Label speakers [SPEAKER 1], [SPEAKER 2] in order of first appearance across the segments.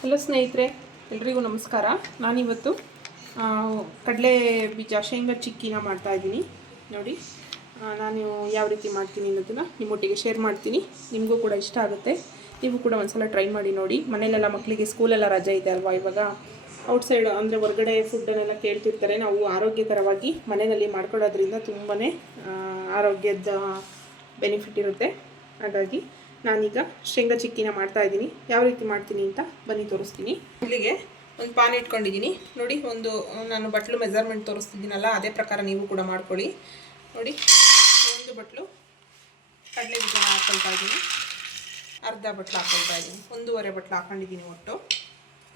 [SPEAKER 1] Hello ಸ್ನೇಹಿತರೆ, ಎಲ್ರಿಗೂ ನಮಸ್ಕಾರ. ನಾನಿವತ್ತು ಕಡಲೆ ಬೀಜ, ಶೇಂಗಾ ಚಿಕ್ಕಿನ ಮಾಡ್ತಾ ಇದ್ದೀನಿ. ನೋಡಿ ನಾನು ಯಾವ ರೀತಿ ಮಾಡ್ತೀನಿ ಅನ್ನೋದನ್ನು ನಿಮ್ಮೊಟ್ಟಿಗೆ ಶೇರ್ ಮಾಡ್ತೀನಿ. ನಿಮಗೂ ಕೂಡ ಇಷ್ಟ ಆಗುತ್ತೆ. ನೀವು ಕೂಡ ಒಂದ್ಸಲ ಟ್ರೈ ಮಾಡಿ ನೋಡಿ. ಮನೇಲೆಲ್ಲ ಮಕ್ಕಳಿಗೆ ಸ್ಕೂಲೆಲ್ಲ ರಜೆ ಇದೆ ಅಲ್ವಾ ಇವಾಗ? ಔಟ್ಸೈಡ್ ಅಂದರೆ ಹೊರಗಡೆ ಫುಡ್ಡನ್ನೆಲ್ಲ ಕೇಳ್ತಿರ್ತಾರೆ. ನಾವು ಆರೋಗ್ಯಕರವಾಗಿ ಮನೆಯಲ್ಲಿ ಮಾಡ್ಕೊಳ್ಳೋದ್ರಿಂದ ತುಂಬಾ ಆರೋಗ್ಯದ ಬೆನಿಫಿಟ್ ಇರುತ್ತೆ. ಹಾಗಾಗಿ ನಾನೀಗ ಶೇಂಗಾ ಚಿಕ್ಕಿನ ಮಾಡ್ತಾ ಇದ್ದೀನಿ. ಯಾವ ರೀತಿ ಮಾಡ್ತೀನಿ ಅಂತ ಬನ್ನಿ ತೋರಿಸ್ತೀನಿ. ಇಲ್ಲಿಗೆ ಒಂದು ಪಾನ್ ಇಟ್ಕೊಂಡಿದ್ದೀನಿ. ನೋಡಿ, ಒಂದು, ನಾನು ಬಟ್ಲು ಮೆಜರ್ಮೆಂಟ್ ತೋರಿಸ್ತಿದ್ದೀನಲ್ಲ, ಅದೇ ಪ್ರಕಾರ ನೀವು ಕೂಡ ಮಾಡ್ಕೊಳ್ಳಿ. ನೋಡಿ, ಒಂದು ಬಟ್ಲು ಕಡಲೆ ಬೀಜನ ಹಾಕೊಳ್ತಾ ಇದ್ದೀನಿ. ಅರ್ಧ ಬಟ್ಲು ಹಾಕ್ಕೊಳ್ತಾ ಇದ್ದೀನಿ. ಒಂದೂವರೆ ಬಟ್ಲು ಹಾಕೊಂಡಿದ್ದೀನಿ ಒಟ್ಟು.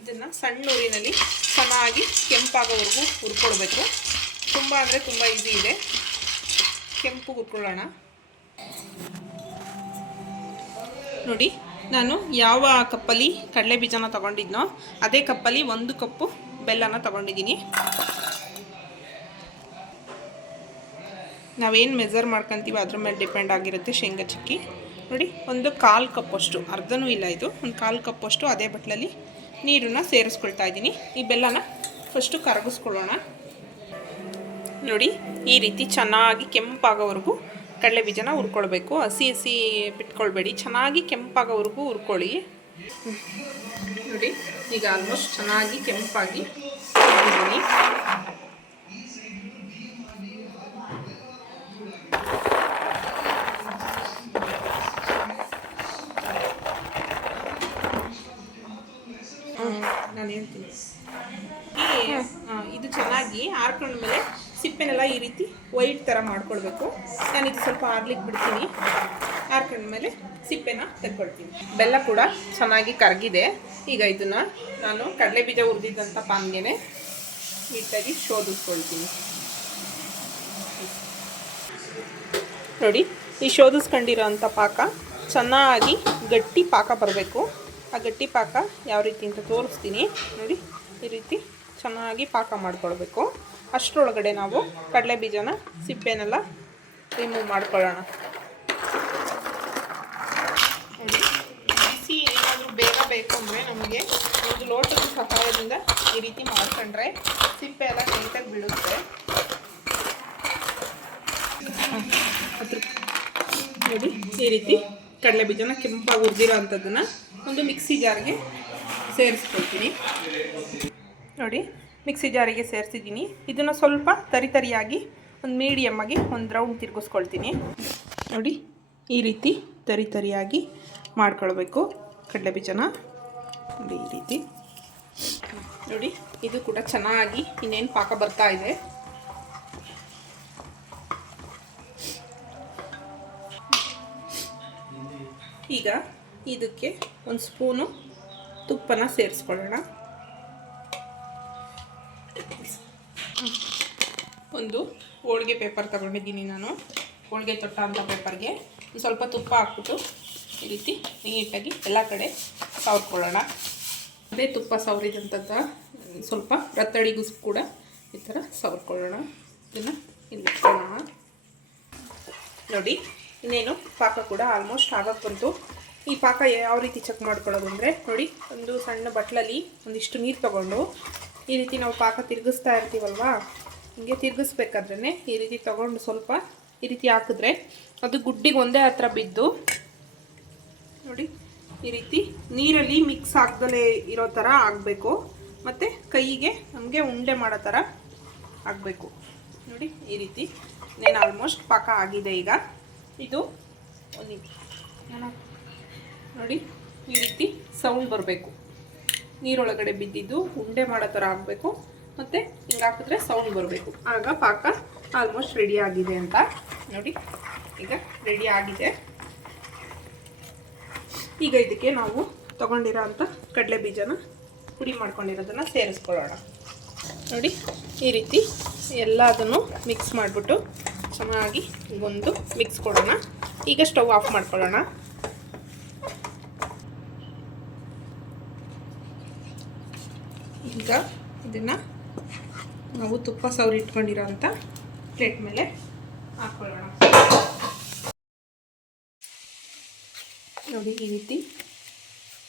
[SPEAKER 1] ಇದನ್ನು ಸಣ್ಣ ಊರಿನಲ್ಲಿ ಚೆನ್ನಾಗಿ ಕೆಂಪಾಗೋವರೆಗೂ ಹುರ್ಕೊಡ್ಬೇಕು. ತುಂಬ ಅಂದರೆ ತುಂಬ ಈಸಿ ಇದೆ. ಕೆಂಪು ಹುರ್ಕೊಳ್ಳೋಣ. ನೋಡಿ, ನಾನು ಯಾವ ಕಪ್ಪಲ್ಲಿ ಕಡಲೆ ಬೀಜನ ತೊಗೊಂಡಿದ್ನೋ, ಅದೇ ಕಪ್ಪಲ್ಲಿ ಒಂದು ಕಪ್ಪು ಬೆಲ್ಲನ ತೊಗೊಂಡಿದ್ದೀನಿ. ನಾವೇನು ಮೆಜರ್ ಮಾಡ್ಕೊತೀವಿ ಅದ್ರ ಮೇಲೆ ಡಿಪೆಂಡ್ ಆಗಿರುತ್ತೆ ಶೇಂಗಾ ಚಿಕ್ಕಿ. ನೋಡಿ, ಒಂದು ಕಾಲು ಕಪ್ಪಷ್ಟು ಅರ್ಧನೂ ಇಲ್ಲ ಇದು, ಒಂದು ಕಾಲು ಕಪ್ಪಷ್ಟು ಅದೇ ಬಟ್ಲಲ್ಲಿ ನೀರನ್ನ ಸೇರಿಸ್ಕೊಳ್ತಾ ಇದ್ದೀನಿ. ಈ ಬೆಲ್ಲನ ಫಸ್ಟು ಕರಗಿಸ್ಕೊಳ್ಳೋಣ. ನೋಡಿ, ಈ ರೀತಿ ಚೆನ್ನಾಗಿ ಕೆಂಪಾಗೋವರೆಗೂ ಕಡಲೆ ಬೀಜನ ಹುರ್ಕೊಳ್ಬೇಕು. ಹಸಿ ಹಸಿ ಬಿಟ್ಕೊಳ್ಬೇಡಿ. ಚೆನ್ನಾಗಿ ಕೆಂಪಾಗೋವರೆಗೂ ಹುರ್ಕೊಳ್ಳಿ. ನೋಡಿ, ಈಗ ಆಲ್ಮೋಸ್ಟ್ ಚೆನ್ನಾಗಿ ಕೆಂಪಾಗಿ ಹುರ್ದಿದ್ದೀನಿ. ನಾನು ಹೇಳ್ತೀನಿ ಇದು ಚೆನ್ನಾಗಿ ಆರ್ಕೊಂಡ ಮೇಲೆ ಸಿಪ್ಪೆನೆಲ್ಲ ಈ ರೀತಿ ವೈಟ್ ಥರ ಮಾಡ್ಕೊಳ್ಬೇಕು. ಇದು ಸ್ವಲ್ಪ ಆರ್ಲಿಕ್ಕೆ ಬಿಡ್ತೀನಿ. ಆರ್ಕೊಂಡ್ಮೇಲೆ ಸಿಪ್ಪೆನ ತೆಕ್ಕೊಳ್ತೀನಿ. ಬೆಲ್ಲ ಕೂಡ ಚೆನ್ನಾಗಿ ಕರಗಿದೆ. ಈಗ ಇದನ್ನು ನಾನು ಕಡಲೆ ಬೀಜ ಹುರಿದಿದ್ದಂಥ ಪಾನ್ಗೆನೆ ನೀಟಾಗಿ ಶೋಧಿಸ್ಕೊಳ್ತೀನಿ ನೋಡಿ, ಈ ಶೋಧಿಸ್ಕೊಂಡಿರೋ ಅಂಥ ಪಾಕ ಚೆನ್ನಾಗಿ ಗಟ್ಟಿ ಪಾಕ ಬರಬೇಕು. ಆ ಗಟ್ಟಿ ಪಾಕ ಯಾವ ರೀತಿ ಅಂತ ತೋರಿಸ್ತೀನಿ. ನೋಡಿ, ಈ ರೀತಿ ಚೆನ್ನಾಗಿ ಪಾಕ ಮಾಡ್ಕೊಳ್ಬೇಕು. ಅಷ್ಟರೊಳಗಡೆ ನಾವು ಕಡಲೆ ಬೀಜನ ಸಿಪ್ಪೆನೆಲ್ಲ ರಿಮೂವ್ ಮಾಡ್ಕೊಳ್ಳೋಣ. ಬಿಸಿ ಏನಾದರೂ ಬೇಗ ಬೇಕು ಅಂದರೆ ನಮಗೆ ಒಂದು ಲೋಟದ ಸಹಾಯದಿಂದ ಈ ರೀತಿ ಮಾಡ್ಕೊಂಡ್ರೆ ಸಿಪ್ಪೆ ಎಲ್ಲ ನೀಟಾಗಿ ಬೀಳುತ್ತೆ. ನೋಡಿ, ಈ ರೀತಿ ಕಡಲೆ ಬೀಜನ ಕೆಂಪಾಗಿ ಉರಿದಿರೋ ಅಂಥದ್ದನ್ನು ಒಂದು ಮಿಕ್ಸಿ ಜಾರ್ಗೆ ಸೇರಿಸ್ಕೊಳ್ತೀನಿ. ನೋಡಿ ಮಿಕ್ಸಿ ಜಾರಿಗೆ ಸೇರಿಸಿದ್ದೀನಿ. ಇದನ್ನು ಸ್ವಲ್ಪ ತರಿ ತರಿಯಾಗಿ ಒಂದು ಮೀಡಿಯಮ್ ಆಗಿ ಒಂದು ರೌಂಡ್ ತಿರುಗಿಸ್ಕೊಳ್ತೀನಿ. ನೋಡಿ, ಈ ರೀತಿ ತರಿ ತರಿಯಾಗಿ ಮಾಡ್ಕೊಳ್ಬೇಕು ಕಡಲೆ ಬೀಜನ. ನೋಡಿ, ಈ ರೀತಿ. ನೋಡಿ, ಇದು ಕೂಡ ಚೆನ್ನಾಗಿ ಇನ್ನೇನು ಪಾಕ ಬರ್ತಾ ಇದೆ. ಈಗ ಇದಕ್ಕೆ ಒಂದು ಸ್ಪೂನು ತುಪ್ಪನ ಸೇರಿಸ್ಕೊಳ್ಳೋಣ. ಒಂದು ಹೋಳಿಗೆ ಪೇಪರ್ ತಗೊಂಡಿದ್ದೀನಿ ನಾನು. ಹೋಳಿಗೆ ತೊಟ್ಟ ಅಂತ ಪೇಪರ್ಗೆ. ಸ್ವಲ್ಪ ತುಪ್ಪ ಹಾಕ್ಬಿಟ್ಟು ಈ ರೀತಿ ನೀಟಾಗಿ ಎಲ್ಲ ಕಡೆ ಸವರ್ಕೊಳ್ಳೋಣ. ಅದೇ ತುಪ್ಪ ಸವರಿದಂಥದ್ದು ಸ್ವಲ್ಪ ರತ್ತಡಿಗೂ ಕೂಡ ಈ ಥರ ಸವರ್ಕೊಳ್ಳೋಣ. ಇದನ್ನು ಇಲ್ಲಿ ನೋಡಿ, ಇನ್ನೇನು ಪಾಕ ಕೂಡ ಆಲ್ಮೋಸ್ಟ್ ಆಗಕ್ಕೆ ಬಂತು. ಈ ಪಾಕ ಯಾವ ರೀತಿ ಚೆಕ್ ಮಾಡ್ಕೊಳ್ಳೋದು ಅಂದರೆ, ನೋಡಿ, ಒಂದು ಸಣ್ಣ ಬಟ್ಲಲ್ಲಿ ಒಂದಿಷ್ಟು ನೀರು ತಗೊಂಡು ಈ ರೀತಿ ನಾವು ಪಾಕ ತಿರುಗಿಸ್ತಾ ಇರ್ತೀವಲ್ವಾ? ಹಿಂಗೆ ತಿರುಗಿಸ್ಬೇಕಾದ್ರೆ ಈ ರೀತಿ ತಗೊಂಡು ಸ್ವಲ್ಪ ಈ ರೀತಿ ಹಾಕಿದ್ರೆ ಅದು ಗುಡ್ಡಿಗೆ ಒಂದೇ ಹತ್ರ ಬಿದ್ದು, ನೋಡಿ, ಈ ರೀತಿ ನೀರಲ್ಲಿ ಮಿಕ್ಸ್ ಆಗ್ದಲೇ ಇರೋ ಥರ ಆಗಬೇಕು. ಮತ್ತು ಕೈಗೆ ನಮಗೆ ಉಂಡೆ ಮಾಡೋ ಥರ ಆಗಬೇಕು. ನೋಡಿ, ಈ ರೀತಿ ನೇನು ಆಲ್ಮೋಸ್ಟ್ ಪಾಕ ಆಗಿದೆ ಈಗ. ಇದು ಒಂದು ನೋಡಿ, ಈ ರೀತಿ ಸೌಂಡ್ ಬರಬೇಕು. ನೀರೊಳಗಡೆ ಬಿದ್ದಿದ್ದು ಉಂಡೆ ಮಾಡೋ ಥರ ಆಗಬೇಕು. ಮತ್ತು ಹಿಂಗೆ ಹಾಕಿದ್ರೆ ಸೌಂಡ್ ಬರಬೇಕು. ಆಗ ಪಾಕ ಆಲ್ಮೋಸ್ಟ್ ರೆಡಿ ಆಗಿದೆ ಅಂತ. ನೋಡಿ, ಈಗ ರೆಡಿ ಆಗಿದೆ. ಈಗ ಇದಕ್ಕೆ ನಾವು ತಗೊಂಡಿರೋ ಅಂಥ ಕಡಲೆ ಬೀಜನ ಪುಡಿ ಮಾಡ್ಕೊಂಡಿರೋದನ್ನು ಸೇರಿಸ್ಕೊಳ್ಳೋಣ. ನೋಡಿ, ಈ ರೀತಿ ಎಲ್ಲದನ್ನು ಮಿಕ್ಸ್ ಮಾಡಿಬಿಟ್ಟು ಚೆನ್ನಾಗಿ ಒಂದು ಮಿಕ್ಸ್ ಕೊಡೋಣ. ಈಗ ಸ್ಟವ್ ಆಫ್ ಮಾಡ್ಕೊಳ್ಳೋಣ. ಈಗ ಇದನ್ನು ನಾವು ತುಪ್ಪ ಸೌರಿ ಇಟ್ಕೊಂಡಿರೋಂಥ ಪ್ಲೇಟ್ ಮೇಲೆ ಹಾಕ್ಕೊಳ್ಳೋಣ ನೋಡಿ ಈ ರೀತಿ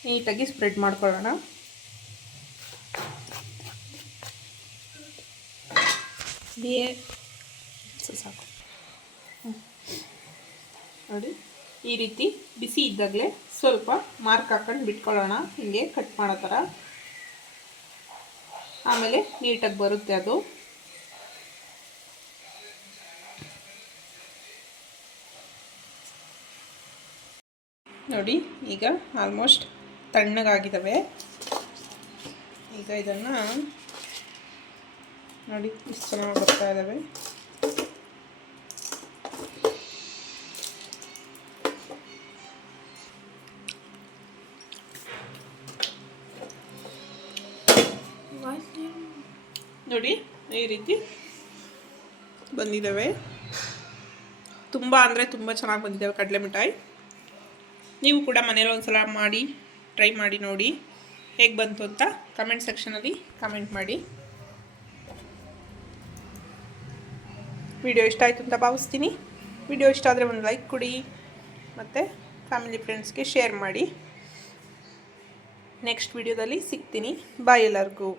[SPEAKER 1] ನೀಟಾಗಿ ಸ್ಪ್ರೆಡ್ ಮಾಡ್ಕೊಳ್ಳೋಣ. ಬಿಯೇ ಸಾಕು. ನೋಡಿ ಈ ರೀತಿ ಬಿಸಿ ಇದ್ದಾಗಲೇ ಸ್ವಲ್ಪ ಮಾರ್ಕ್ ಹಾಕೊಂಡು ಬಿಟ್ಕೊಳ್ಳೋಣ. ಹೀಗೆ ಕಟ್ ಮಾಡೋ ಥರ. ಆಮೇಲೆ ನೀಟಾಗಿ ಬರುತ್ತೆ ಅದು. ನೋಡಿ, ಈಗ ಆಲ್ಮೋಸ್ಟ್ ತಣ್ಣಗಾಗಿದ್ದಾವೆ ಈಗ ಇದನ್ನು ನೋಡಿ, ಇಷ್ಟು ಚೆನ್ನಾಗಿ ಬರ್ತಾ ಇದ್ದಾವೆ ನೋಡಿ, ಈ ರೀತಿ ಬಂದಿದ್ದಾವೆ. ತುಂಬ ಅಂದರೆ ತುಂಬ ಚೆನ್ನಾಗಿ ಬಂದಿದ್ದಾವೆ ಕಡಲೆ ಮಿಠಾಯಿ. ನೀವು ಕೂಡ ಮನೇಲಿ ಒಂದ್ಸಲ ಮಾಡಿ, ಟ್ರೈ ಮಾಡಿ ನೋಡಿ. ಹೇಗೆ ಬಂತು ಅಂತ ಕಮೆಂಟ್ ಸೆಕ್ಷನಲ್ಲಿ ಕಮೆಂಟ್ ಮಾಡಿ. ವಿಡಿಯೋ ಇಷ್ಟ ಆಯಿತು ಅಂತ ಭಾವಿಸ್ತೀನಿ. ವಿಡಿಯೋ ಇಷ್ಟ ಆದರೆ ಒಂದು ಲೈಕ್ ಕೊಡಿ, ಮತ್ತು ಫ್ಯಾಮಿಲಿ ಫ್ರೆಂಡ್ಸ್ಗೆ ಶೇರ್ ಮಾಡಿ. ನೆಕ್ಸ್ಟ್ ವಿಡಿಯೋದಲ್ಲಿ ಸಿಗ್ತೀನಿ. ಬಾಯ್ ಎಲ್ಲರಿಗೂ.